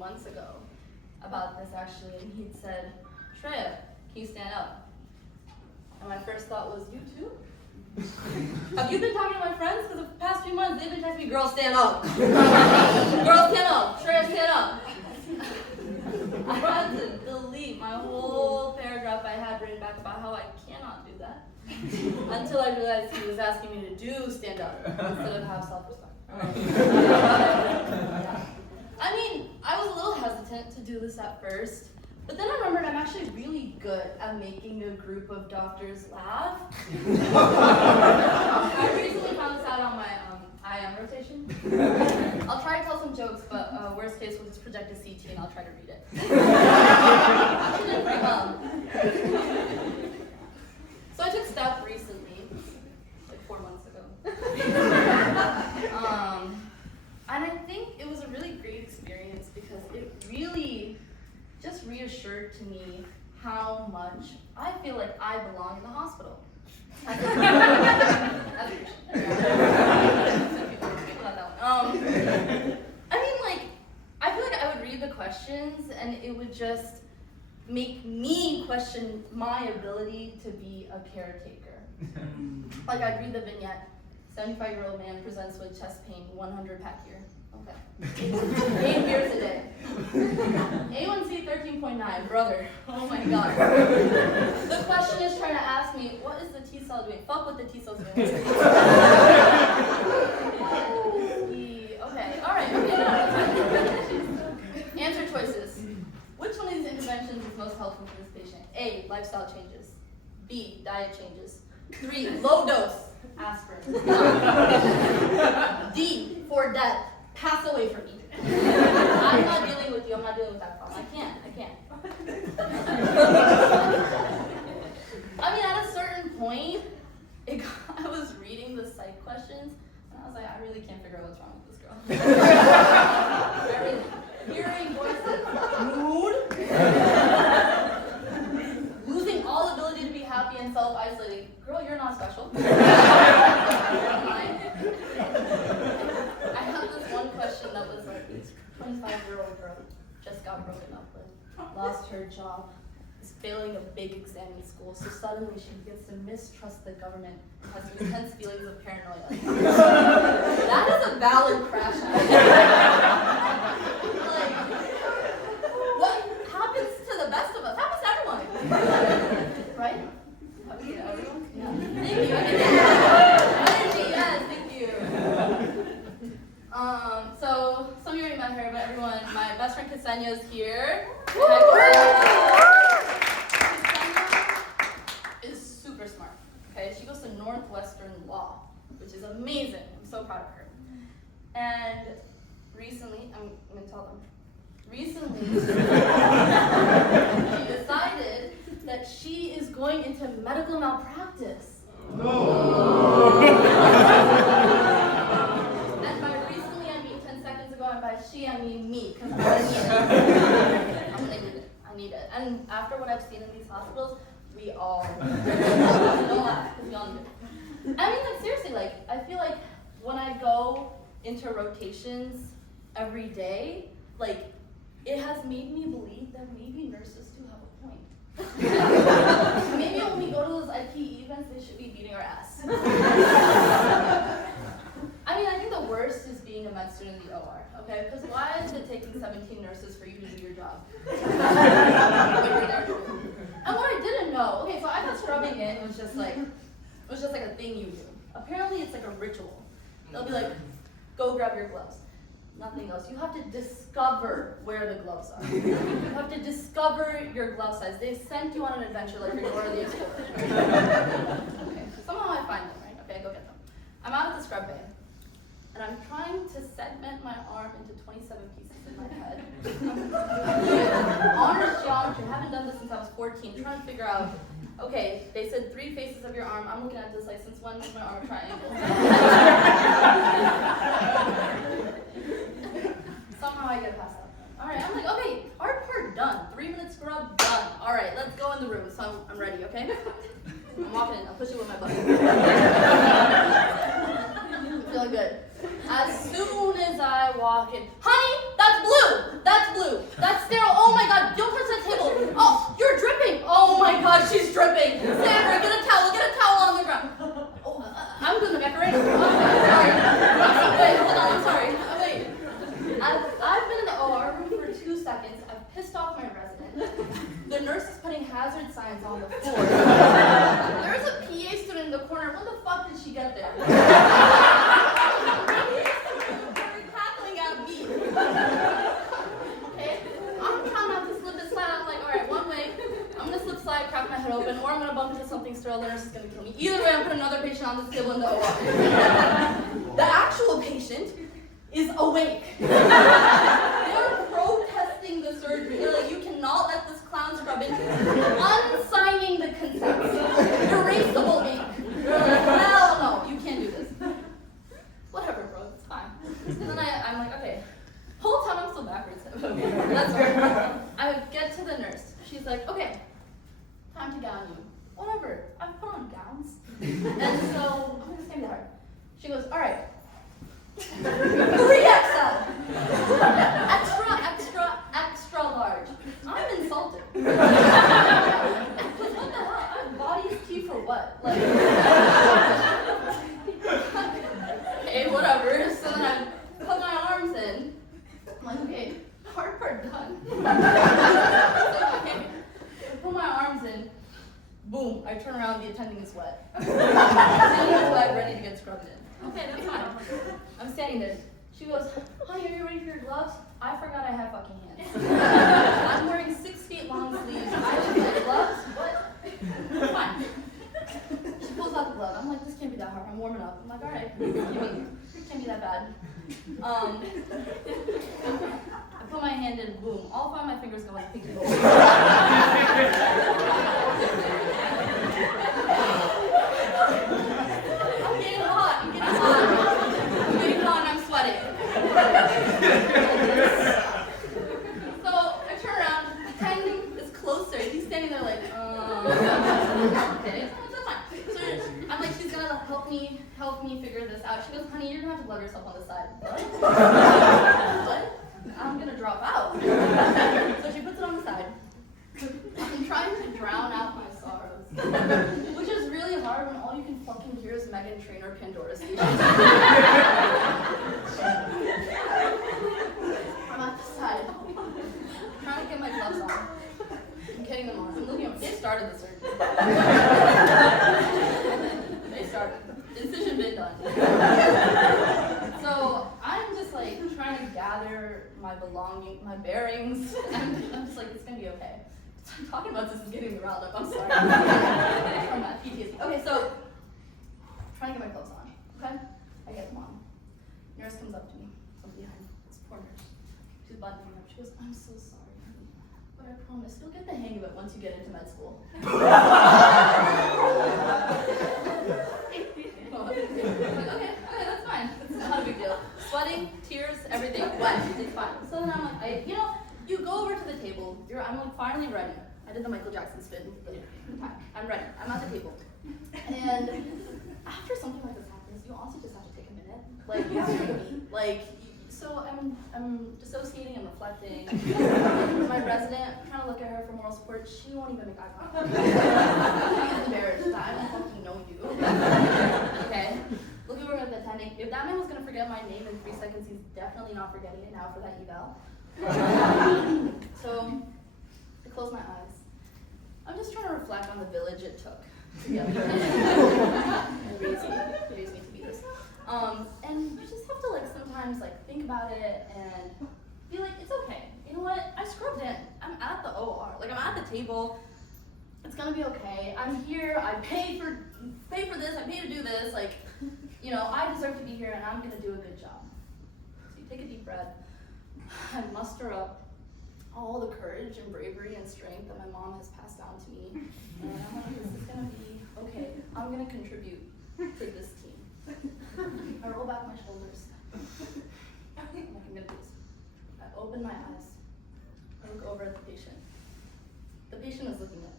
months ago about this actually, and he'd said, Shreya, can you stand up? And my first thought was, you too? Have you been talking to my friends? Because the past few months, they've been texting me, girl, stand up. Girl, stand up. Shreya, stand up. I had to delete my whole paragraph I had written back about how I cannot do that. Until I realized he was asking me to do stand up instead of have self-respect. Yeah. I mean, I was a little hesitant to do this at first, but then I remembered I'm actually really good at making a group of doctors laugh. I recently found this out on my IM rotation. I'll try to tell some jokes, but worst case, we'll just project a CT and I'll try to read it. Actually did pretty well. So I took STEP recently, like 4 months ago. And I think it was a really great experience because it really just reassured to me how much I feel like I belong in the hospital. I mean, like, I feel like I would read the questions and it would just make me question my ability to be a caretaker. Like, I'd read the vignette, 75-year-old man presents with chest pain, 100 pack here. Okay. 8 beers a day. A1C 13.9, brother. Oh my god. The question is trying to ask me, what is the T cell doing? Fuck what the T cell's doing. Okay, alright. Answer choices. Which one of these interventions is most helpful for this patient? A, lifestyle changes. B, diet changes. 3, low dose, aspirin. D, for death, pass away from me. I'm not dealing with you, I'm not dealing with that problem. I can't. I mean, at a certain point, I was reading the psych questions, and I was like, I really can't figure out what's wrong with this girl. Hearing voices, mood, losing all ability to be happy and self-isolating. Girl, you're not special. I had this one question that was like, this 25-year-old girl just got broken up with, lost her job, is failing a big exam in school, so suddenly she begins to mistrust the government and has intense feelings of paranoia. That is a valid crash out. Like, what happens to the best of us happens to everyone. Right? Happens to everyone? Yeah. Thank you. Energy, yes, thank you. So some of you already met her, but everyone, my best friend Ksenia is here. Is super smart. Okay, she goes to Northwestern Law, which is amazing. I'm so proud of her. And recently, I'm gonna tell them. Recently, she decided that she is going into medical malpractice. No. And by recently, I mean 10 seconds ago, and by she, I mean me, because I need it. And after what I've seen in these hospitals, we all need it. Don't laugh, because we all need it. I mean, like, seriously, like, I feel like when I go into rotations every day, like, it has made me believe that maybe nurses do have a point. Maybe when we go to those IP events, they should be beating our ass. I mean, I think the worst is being a med student in the OR, okay? Because why is it taking 17 nurses for you to do your job? And what I didn't know, okay, so I thought scrubbing in was just like a thing you do. Apparently it's like a ritual. They'll be like, go grab your gloves. Nothing else. You have to discover where the gloves are. You have to discover your glove size. They sent you on an adventure like you're Dora the Explorer. Okay, so somehow I find them, right? Okay, I go get them. I'm out at the scrub bay, and I'm trying to segment my arm into 27 pieces in my head. Honest geometry, I haven't done this since I was 14, trying to figure out, okay, they said 3 faces of your arm. I'm looking at this like, since when is my arm a triangle? Somehow I get past that. All right, I'm like, okay, hard part done. 3-minute scrub done. All right, let's go in the room. So I'm ready, okay? I'm walking in. I'll push it with my butt. I'm feeling good. As soon as I walk in, honey, that's blue. That's blue. I've been in the OR room for 2 seconds. I've pissed off my resident. The nurse is putting hazard signs on the floor. There's a PA student in the corner. When the fuck did she get there? They're cackling at me. Okay? I'm trying not to slip and slide. I'm like, all right, one way. I'm gonna slip, slide, crack my head open, or I'm gonna bump into something sterile. The nurse is gonna kill me. Either way, I'm putting another patient on this table in the OR. The actual patient is awake. They're protesting the surgery. They're like, you cannot let this clown scrub in. Unsigning the consent. Erasable ink. They're like, hell no, you can't do this. Whatever, bro, it's fine. And then I'm like, okay. Whole time I'm still backwards. Okay, that's fine. I get to the nurse. She's like, okay, time to gown you. Whatever, I've put on gowns. And so, I'm gonna stand there. She goes, all right. 3XL. Extra large. I'm insulted. Because what the hell? I have body tea for what? Like, okay, whatever. So then I put my arms in. I'm like, okay, hard part done. Okay. I put my arms in. Boom, I turn around, the attending is wet. The attending is wet, ready to get scrubbed in. Okay, that's fine. I'm standing there. She goes, honey, are you ready for your gloves? I forgot I have fucking hands. I'm wearing 6 feet long sleeves. I have my gloves? What? Fine. She pulls out the glove. I'm like, this can't be that hard. I'm warming up. I'm like, all right, can't be that bad. I put my hand in, boom. All 5 of my fingers go like pinky bowl. I'm getting hot. I'm sweating. So I turn around, the attending is closer. He's standing there like, okay, that's fine. So I'm like, she's gonna help me figure this out. She goes, honey, you're gonna have to glove yourself on the side. What? What? I'm gonna drop out. So she puts it on the side. I'm trying to drown out my sorrows, which is really hard when all you can fucking hear is Meghan Trainor Pandora Station. I'm at the side, trying to get my gloves on. I'm getting them on. I'm looking at. They started the surgery. They started. Incision been done. So I'm just like trying to gather my belongings, my bearings. I'm just like, it's gonna be okay. I'm talking about this is getting me riled up. I'm sorry. From that PTSD. Okay, so trying to get my clothes on. Okay, I get them on. Nurse comes up to me from behind. This poor nurse. She's buttoning me up. She goes, "I'm so sorry, honey, but I promise you'll get the hang of it once you get into med school." Okay, that's fine. It's not a big deal. Sweating, tears, everything, wet. It's fine. So then I'm like, you go over to the table. I'm like finally ready. I did the Michael Jackson spin. I'm ready. I'm at the table. And after something like this happens, you also just have to take a minute. Like, you have to take a beat. Like, so I'm dissociating and reflecting. My resident, I'm trying to look at her for moral support. She won't even make eye contact. She's embarrassed. I don't fucking know you. Okay? Look over at the attending. If that man was gonna forget my name in 3 seconds, he's definitely not forgetting it now for that eval. So I close my eyes. I'm just trying to reflect on the village it took to get me. It raised me to be this. And you just have to like sometimes like think about it and be like, it's okay. You know what? I scrubbed in. I'm at the OR. Like I'm at the table. It's gonna be okay. I'm here. I pay for this. I pay to do this. Like, I deserve to be here, and I'm gonna do a good job. So you take a deep breath. I muster up all the courage and bravery and strength that my mom has passed down to me. And I'm like, this is gonna be okay. I'm gonna contribute to this team. I roll back my shoulders. I'm gonna do this. I open my eyes. I look over at the patient. The patient is looking at me.